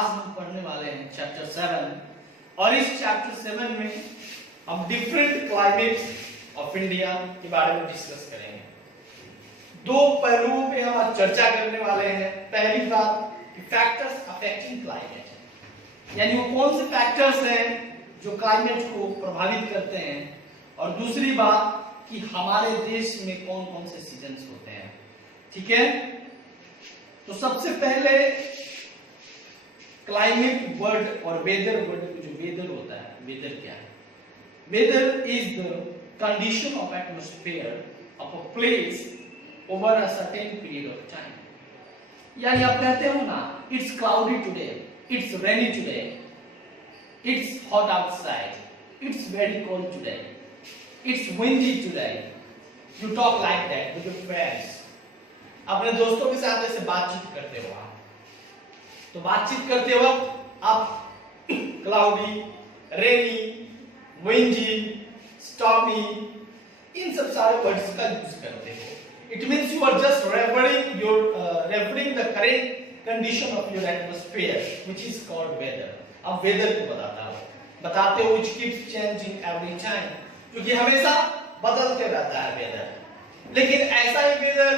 आज हम पढ़ने वाले हैं चैप्टर 7 और इस चैप्टर 7 में हम डिफरेंट क्लाइमेट्स ऑफ इंडिया के बारे में डिस्कस करेंगे। दो पहलुओं पे हम आज चर्चा करने वाले हैं। पहली बात कि फैक्टर्स अफेक्टिंग क्लाइमेट, यानी वो कौन से फैक्टर्स हैं जो क्लाइमेट को प्रभावित करते हैं, और दूसरी बात कि हमारे देश में कौन कौन से सीजन्स होते हैं। ठीक है, तो सबसे पहले क्लाइमेट वर्ड और वेदर वर्ड, जो वेदर होता है, वेदर क्या है? Weather is the condition of atmosphere of a place over a certain period of time. यानी आप कहते हो ना, it's cloudy today, it's rainy today, it's hot outside, it's very cold today, it's windy today. You talk like that with your friends. अपने दोस्तों के साथ ऐसे बातचीत करते हो आप, तो बातचीत करते वक्त आप क्लाउडी, रेनी, विंडी, स्टॉर्मी, इन सब सारे वर्ड्स का यूज करते हो। It means you are just referring the current condition of your atmosphere which is called weather. अब वेदर को बताते हो which keeps changing every time, क्योंकि हमेशा बदलते रहता है वेदर। लेकिन ऐसा ही वेदर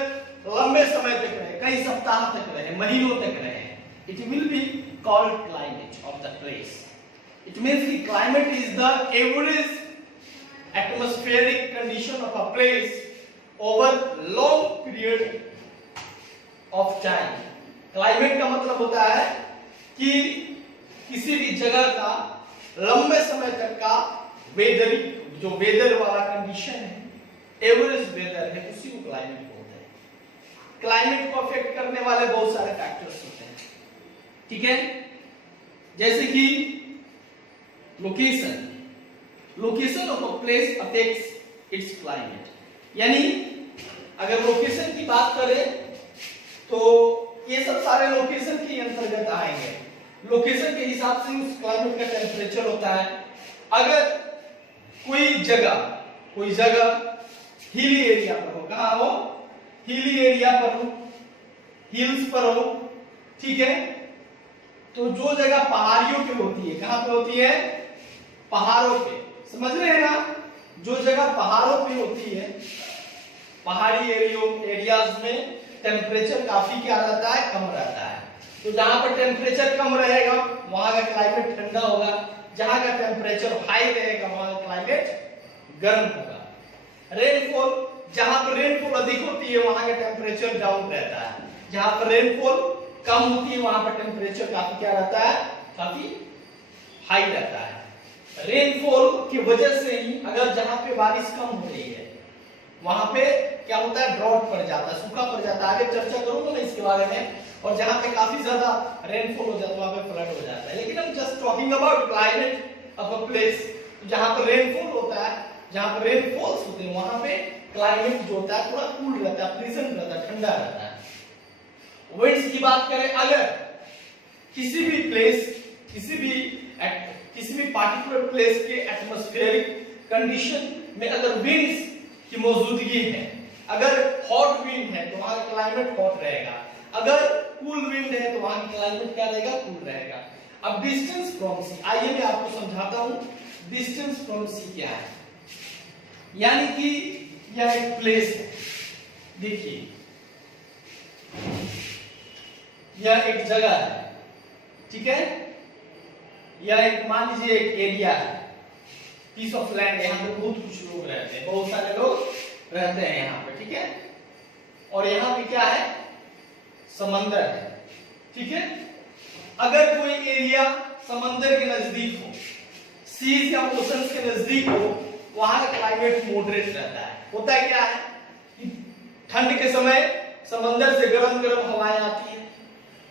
लंबे समय तक रहे, कई सप्ताह तक रहे, महीनों तक रहे, it will be called climate of the place. It means the climate is the average atmospheric condition of a place over long period of time. Climate का मतलब होता है कि किसी भी जगह का लंबे समय तक का वेदर, जो वेदर वाला कंडीशन है, एवरेज वेदर है, उसी को क्लाइमेट बोलते हैं। क्लाइमेट को अफेक्ट करने वाले बहुत सारे फैक्टर्स होते हैं। ठीक है, जैसे कि location of a place affects it's climate. यानी अगर लोकेशन की बात करें तो ये सब सारे लोकेशन के अंतर्गत आएंगे। लोकेशन के हिसाब से उस क्लाइमेट का टेम्परेचर होता है। अगर कोई जगह हिली एरिया पर हो, कहां हो? हिली एरिया पर हो, हिल्स पर हो, ठीक है, तो जो जगह पहाड़ियों पे होती है, कहां पे होती है? पहाड़ों पे। समझ रहे हैं ना? जो जगह पहाड़ों पे होती है, पहाड़ी एरियाज में टेम्परेचर काफी क्या रहता है? कम रहता है। तो जहां पर टेम्परेचर कम रहेगा वहां का क्लाइमेट ठंडा होगा, जहां का टेम्परेचर हाई रहेगा वहां का क्लाइमेट गर्म होगा। रेनफॉल, जहां पर रेनफॉल अधिक होती है वहां का टेम्परेचर डाउन रहता है, जहां पर रेनफॉल कम होती है वहां पर टेम्परेचर काफी क्या रहता है? काफी हाई रहता है। रेनफॉल की वजह से ही अगर जहां पे बारिश कम हो रही है वहां पे क्या होता है? ड्रॉट पड़ जाता है, सूखा पड़ जाता है। आगे चर्चा करूंगा मैं इसके बारे में। और जहां पे काफी ज्यादा रेनफॉल हो जाता है वहां पे फ्लड हो जाता है। लेकिन हम just talking about climate of a place, जहां पर रेनफॉल होता है, जहां पर रेनफॉल्स होते हैं वहां पे क्लाइमेट जो होता है थोड़ा कूल रहता है, प्लीजेंट रहता है, ठंडा रहता है। विंड्स की बात करें, अगर किसी भी पार्टिकुलर प्लेस के एटमॉस्फेरिक कंडीशन में अगर विंड्स की मौजूदगी है, अगर हॉट विंड है तो वहां का क्लाइमेट हॉट रहेगा, अगर कूल विंड है तो वहां का क्लाइमेट क्या रहेगा? कूल रहेगा। अब डिस्टेंस फ्रॉम सी, आइए मैं आपको समझाता हूं डिस्टेंस फ्रॉम सी क्या है। यानी कि यह एक प्लेस है, देखिए यह एक जगह है, ठीक है, यह एक, मान लीजिए एक एरिया है, पीस ऑफ लैंड है, यहाँ पे बहुत कुछ लोग रहते हैं, बहुत सारे लोग रहते हैं यहाँ पे, ठीक है, और यहाँ पे क्या है? समंदर है, ठीक है। अगर कोई एरिया समंदर के नजदीक हो, सीज या ओशंस के नजदीक हो, वहां का क्लाइमेट मॉडरेट रहता है। होता है क्या है कि ठंड के समय समंदर से गर्म हवाएं आती है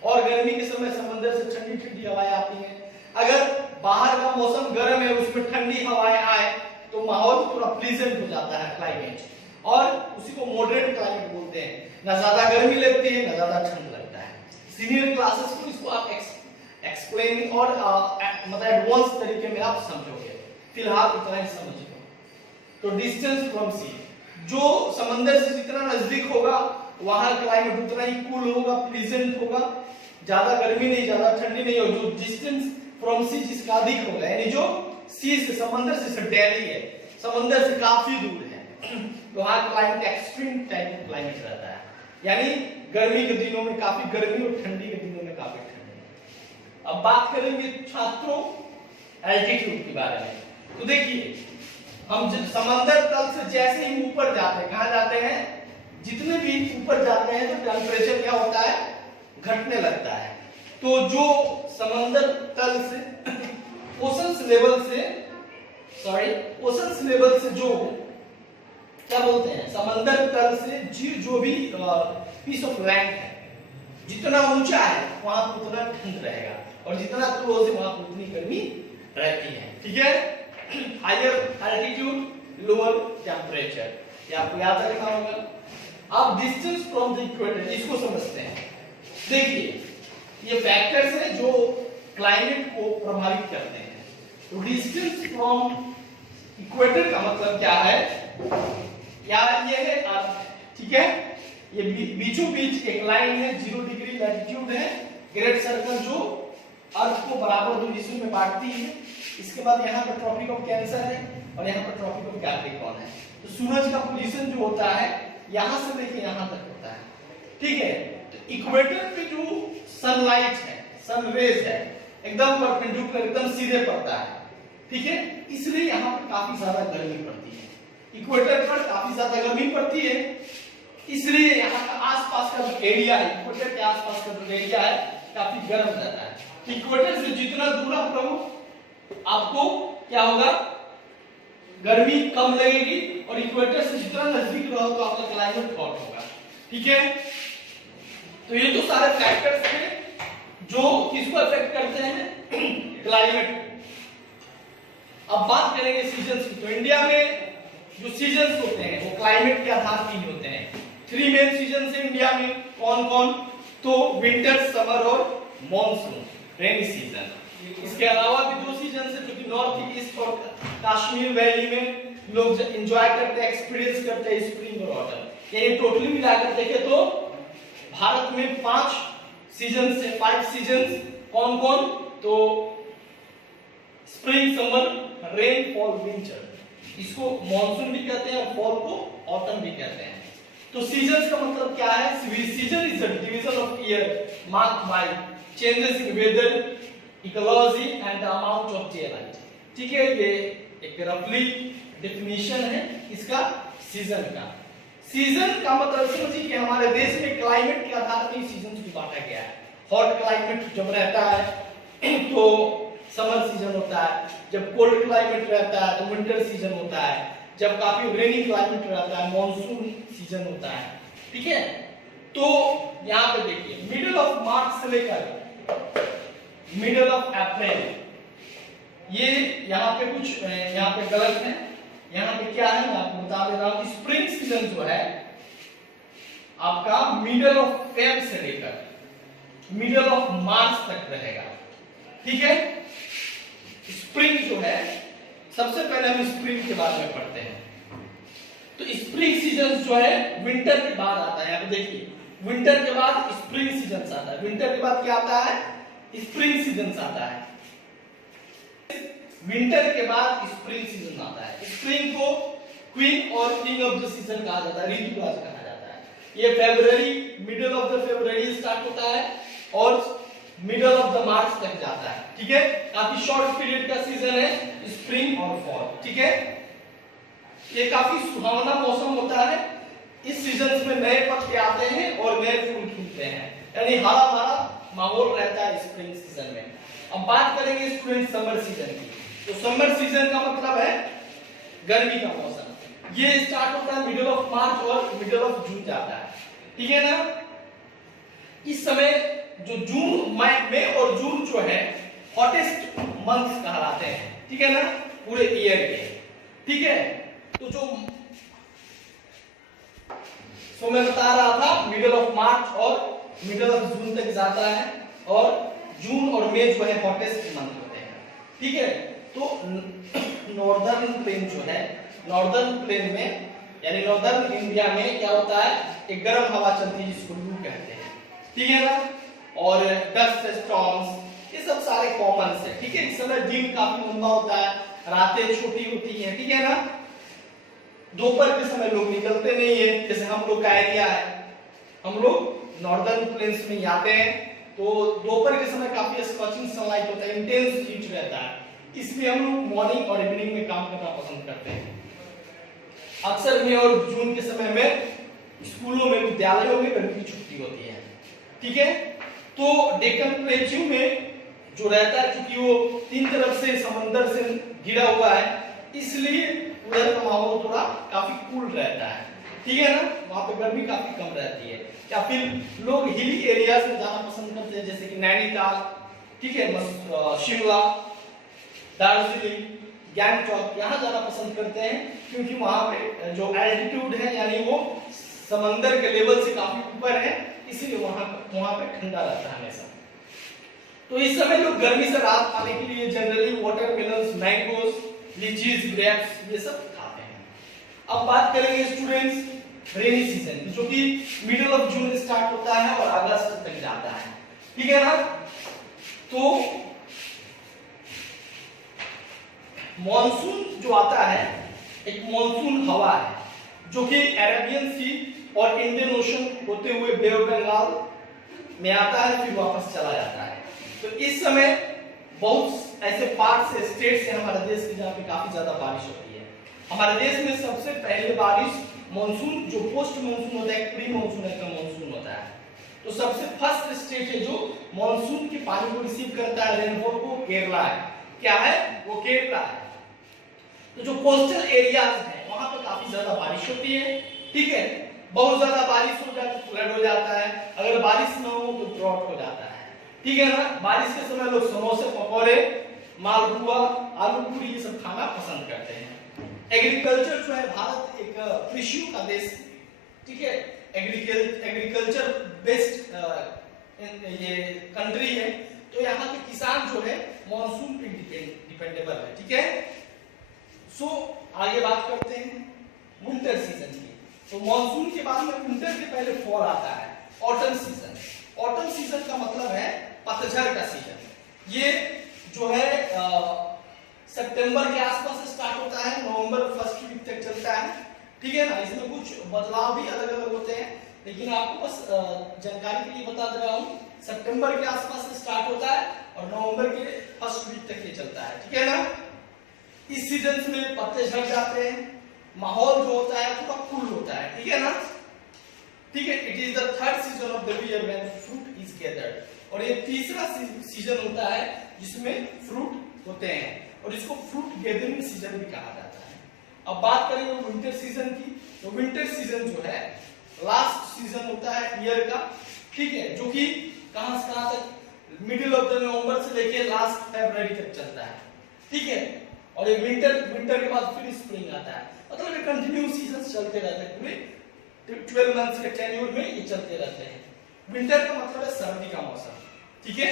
और गर्मी के समय समंदर से ठंडी ठंडी हवाएं आती हैं। अगर बाहर का मौसम गर्म है, उसमें ठंडी हवाएं आए तो माहौल थोड़ा प्लीजेंट हो जाता है क्लाइमेट, और उसी को मॉडरेट क्लाइमेट बोलते हैं। ना ज्यादा गर्मी लगती है ना ज्यादा ठंड लगता है। सीनियर क्लासेस को इसको आप एक्सप्लेन और मतलब एडवांस तरीके में आप समझोगे, फिलहाल इतना ही समझ लो। तो डिस्टेंस फ्रॉम सी, जो समंदर से जितना नजदीक होगा वहां क्लाइमेट उतना ही कूल होगा, प्लीजेंट होगा, ज्यादा गर्मी नहीं ज्यादा ठंडी नहीं, और जो डिस्टेंस फ्रॉम सी जिसका अधिक होगा, यानी जो सी से समंदर से दिल्ली है, समंदर से काफी दूर है, तो वहां क्लाइमेट एक्सट्रीम टाइप क्लाइमेट रहता है, यानी गर्मी के दिनों में काफी गर्मी और ठंडी के दिनों में काफी ठंडी। अब बात करेंगे छात्रों एल्टीट्यूड के बारे में। तो देखिए हम जब समंदर तल से जैसे ही ऊपर जाते हैं, कहां जाते हैं, जितने भी ऊपर जाते हैं तो टेम्परेचर क्या होता है, घटने लगता है। तो जो समंदर तल से ओशंस लेवल से जो क्या बोलते हैं, समंदर तल से जो भी पीस ऑफ लैंड है, जितना ऊंचा है वहां उतना ठंड रहेगा, और जितना क्लोज है वहां उतनी गर्मी रहती है। ठीक है, हायर एल्टीट्यूड लोअर टेम्परेचर, ये आपको याद रखना होगा। अब डिस्टेंस फ्रॉम द इक्वेटर, इसको समझते हैं। देखिए ये फैक्टर्स हैं जो क्लाइमेट को प्रभावित करते हैं। तो डिस्टेंस फ्रॉम इक्वेटर का मतलब क्या है, यार ये है अर्थ, ठीक है, ये बीचों बीच एक लाइन है, 0 डिग्री लैटिट्यूड है, ग्रेट सर्कल जो अर्थ को बराबर दो हिस्सों में बांटती है। इसके बाद यहाँ पर ट्रॉपिक ऑफ कैंसर है और यहाँ पर ट्रॉपिक ऑफ कैप्रिकॉर्न है। तो सूरज का पोजीशन जो होता है यहां से लेके यहां तक होता है, ठीक है। तो इक्वेटर पे जो सनलाइट है, सन रेज है, एकदम परपेंडिकुलर, एकदम सीधे पड़ता है, ठीक है, इसलिए यहाँ पर काफी ज्यादा गर्मी पड़ती है। इक्वेटर पर काफी ज्यादा गर्मी पड़ती है, इसलिए यहाँ का आसपास का जो एरिया है, इक्वेटर के आसपास का जो एरिया है काफी गर्म रहता है। इक्वेटर से जितना दूर आप रहो आपको क्या होगा, गर्मी कम लगेगी, और इक्वेटर से जितना नजदीक रहो तो आपका क्लाइमेट हॉट होगा, ठीक है। तो ये तो सारे फैक्टर्स हैं जो किसको अफेक्ट करते हैं, क्लाइमेट को। अब बात करेंगे सीजन्स की। तो इंडिया में जो सीजन्स होते हैं वो क्लाइमेट के आधार पर ही होते हैं। 3 मेन सीजन्स है इंडिया में, कौन कौन, तो विंटर, समर और मॉनसून, रेनी सीजन। इसके अलावा भी 2 सीजन है जो कि नॉर्थ ईस्ट और कश्मीर वैली में लोग एंजॉय करते हैं, एक्सपीरियंस करते हैं, स्प्रिंग और ऑटम। यानी टोटली मिलाकर देखे तो भारत में 5 सीजन से 5 सीजन कौन कौन, तो spring, summer, rain, fall, winter. इसको मॉनसून भी कहते हैं और फॉल को ऑटम भी कहते हैं। तो सीजन्स का मतलब क्या है, season is the division of year marked by changes in weather, ecology and the amount of day light, ठीक है। ये एक रफली डेफिनेशन है इसका सीजन का। सीजन का मतलब समझिए कि हमारे देश में क्लाइमेट के आधार पर सीजन को बांटा गया है। हॉट क्लाइमेट जब रहता है तो समर सीजन होता है, जब कोल्ड क्लाइमेट रहता है तो विंटर सीजन होता है, जब काफी रेनी क्लाइमेट रहता है मॉनसून सीजन होता है, ठीक है। तो यहाँ पे देखिए मिडिल ऑफ मार्च से लेकर मिडिल ऑफ अप्रैल, ये यहाँ पे कुछ यहाँ पे गलत है, यहाँ पे क्या है मैं आपको बता दे रहा हूँ। स्प्रिंग सीजन जो है आपका मिडिल ऑफ फेब से लेकर मिडिल ऑफ मार्च तक रहेगा, ठीक है। स्प्रिंग जो है, सबसे पहले हम स्प्रिंग के बारे में पढ़ते हैं। तो स्प्रिंग सीजन जो है विंटर के बाद आता है। अब देखिए विंटर के बाद स्प्रिंग सीजन आता है, विंटर के बाद क्या आता है, स्प्रिंग सीजन आता है, विंटर के बाद स्प्रिंग सीजन आता है। स्प्रिंग को क्वीन और किंग ऑफ द सीजन कहा जाता है, ऋतुराज कहा जाता है। ये फरवरी, middle of the February start होता है और मिडिल ऑफ द मार्च तक जाता है, ठीक है। काफी शॉर्ट पीरियड का सीजन है स्प्रिंग और फॉल, ठीक है। ये काफी सुहावना मौसम होता है। इस सीजन में नए पत्ते आते हैं और नए फूल खिलते हैं, यानी हरा भरा माहौल रहता है स्प्रिंग सीजन में। अब बात करेंगे स्टूडेंट समर सीजन की। तो समर सीजन का मतलब है गर्मी का मौसम। ये स्टार्ट होता है मिडिल ऑफ मार्च और मिडिल ऑफ जून जाता है, ठीक है ना। इस समय जो जून, मई और जून जो है हॉटेस्ट मंथ्स कहलाते हैं, ठीक है ना, पूरे ईयर के, ठीक है। तो जो मैं बता रहा था मिडिल ऑफ मार्च और मिडिल ऑफ जून तक जाता है, और जून और मई जो है हॉटेस्ट मंथ होते हैं, ठीक है। तो नॉर्दर्न प्लेन जो है, नॉर्दर्न प्लेन में यानी नॉर्दर्न इंडिया में क्या होता है, एक गर्म हवा चलती है जिसको लू कहते हैं, ठीक है ना। और डस्ट स्टॉर्म्स, ये सब सारे कॉमन है। ठीक है, इस समय दिन काफी लंबा होता है, रातें छोटी होती हैं। ठीक है ना, दोपहर के समय लोग निकलते नहीं है। जैसे हम लोग का एरिया है, हम लोग नॉर्दर्न प्लेन्स में आते हैं, तो दोपहर के समय काफी स्कॉचिंग सनलाइट होता है, इंटेंस हीट रहता है, इसलिए हम लोग मॉर्निंग और इवनिंग में काम करना पसंद करते हैं। अक्सर मई और जून के समय में स्कूलों में, विद्यालयों में गर्मी की छुट्टी होती है। ठीक है, तो डेक्कन प्लेट्यू में जो रहता है, क्योंकि वो तीन तरफ से समंदर से घिरा हुआ है, इसलिए उधर का माहौल थोड़ा काफी कूल रहता है। ठीक है ना, वहां पे गर्मी काफी कम रहती है। या फिर लोग हिली एरियाज में जाना पसंद करते हैं, जैसे कि नैनीताल, ठीक है, शिमला, दार्जिलिंग, गैंगटॉक, यहाँ जाना पसंद करते हैं, क्योंकि वहां पे जो एल्टीट्यूड है, यानी वो समंदर के लेवल से काफी ऊपर है, इसलिए वहां पे ठंडा रहता है हमेशा। तो इस समय लोग गर्मी से राहत पाने के लिए जनरली वाटरमेलन्स, मैंगोज, लीचीज, ग्रेप्स, ये सब खाते हैं। अब बात करेंगे स्टूडेंट्स रेनी सीजन, जो कि मिडिल ऑफ जून स्टार्ट होता है और अगस्त तक जाता है। ठीक है ना, तो मॉनसून जो आता है, एक मॉनसून हवा है, जो कि अरेबियन सी और इंडियन ओशन होते हुए बे ऑफ बंगाल में आता है, फिर वापस चला जाता है। तो इस समय बहुत ऐसे पार्ट से, स्टेट से हमारे देश के जहाँ पे काफी ज्यादा बारिश होती है। हमारे देश में सबसे पहले बारिश मॉनसून, जो पोस्ट मॉनसून होता है, प्री मॉनसून का मॉनसून होता है। तो सबसे फर्स्ट स्टेट है जो मॉनसून के पानी को रिसीव करता है, रेनफॉल को, केरला है। क्या है वो? केरला है। तो जो कोस्टल एरियाज है, वहां पे काफी ज्यादा बारिश होती है। ठीक है, बहुत ज्यादा बारिश हो जाए तो फ्लड हो जाता है, अगर बारिश ना हो तो ड्रॉट हो जाता है। ठीक है ना, बारिश के समय लोग समोसे, पकौड़े, मालपुआ, आलू पूरी, ये सब खाना पसंद करते हैं। एग्रीकल्चर जो है, भारत एक कृषि का देश, ठीक है, एग्रीकल्चर बेस्ड ये कंट्री है, तो यहाँ के किसान जो है मॉनसून पे डिपेंडेबल है। ठीक है, सो आगे बात करते हैं विंटर सीजन की। तो मॉनसून के बाद में विंटर के पहले फॉल आता है, ऑटम सीजन। ऑटम सीजन का मतलब है पतझड़ का सीजन। ये जो है सितंबर के आसपास स्टार्ट होता है, नवंबर फर्स्ट वीक तक चलता है। ठीक है ना, इसमें कुछ बदलाव भी अलग अलग होते हैं, लेकिन आपको बस जानकारी के लिए बता दे रहा हूँ। सितंबर के आसपास स्टार्ट होता है और नवंबर के फर्स्ट वीक तक ये चलता है। ठीक है ना, इस सीजन में पत्ते झड़ जाते हैं, माहौल जो होता है थोड़ा कूल होता है। ठीक है ना, ठीक है, it is the third season of the year when fruit is gathered. और ये तीसरा सीजन होता है जिसमें फ्रूट होते हैं, और इसको फ्रूट गैदरिंग सीजन भी कहा जाता है। अब बात करेंगे विंटर सीजन की। तो विंटर सीजन जो है लास्ट सीजन होता है ईयर का। ठीक है, जो कि कहां से कहां तक, मिडिल ऑफ द नवंबर से लेके लास्ट फरवरी तक चलता है। ठीक है, और ये विंटर के बाद फिर स्प्रिंग आता है, मतलब ये कंटिन्यू सीजन चलते रहते हैं, पूरे 12 मंथ्स के टेन्यूर में ये चलते रहते हैं। विंटर का मतलब है सर्दी का मौसम। ठीक है,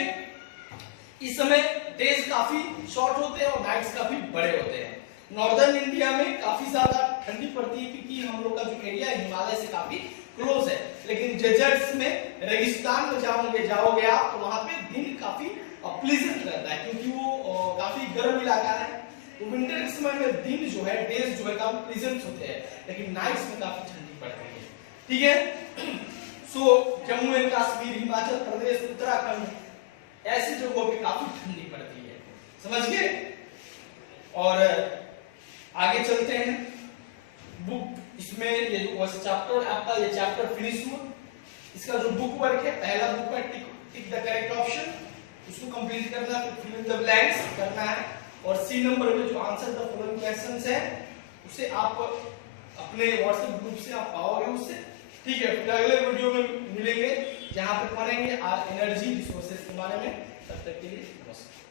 इस समय डेज काफी शॉर्ट होते हैं और नाइट्स काफी बड़े होते हैं। नॉर्दर्न इंडिया में काफी ज्यादा ठंडी पड़ती है, क्योंकि हम लोग का जो एरिया है हिमालय से काफी क्लोज है। लेकिन डेजर्ट्स में, रेगिस्तान में जाओगे आप, तो वहां पे दिन काफी प्लीजेंट रहता है, क्योंकि वो काफी गर्म इलाका है। तो विंटर के समय में दिन जो है, डेज जो है काफी प्लीजेंट होते हैं, लेकिन नाइट्स में काफी ठंडी पड़ती है। ठीक है, सो जम्मू एंड कश्मीर, हिमाचल प्रदेश, उत्तराखंड, ऐसी जगहों पे काफी ठंडी पड़ती है। समझ गए? और आगे चलते हैं। बुक, इसमें ये जो चैप्टर आपका, ये चैप्टर फिनिश हुआ। इसका जो बुक वर्क है, पहला बुक है टिक द करेक्ट ऑप्शन, उसको कंप्लीट करना है, फिर फिल इन द ब्लैंक्स करना है, और सी नंबर में जो आंसर द फॉलोइंग क्वेश्चंस है उसे आप अपने व्हाट्सएप ग्रुप से आप पाओगे उससे। ठीक है, फिर अगले वीडियो में मिलेंगे जहां पे पढ़ेंगे एनर्जी रिसोर्सेज के बारे में। तब तक के लिए नमस्कार।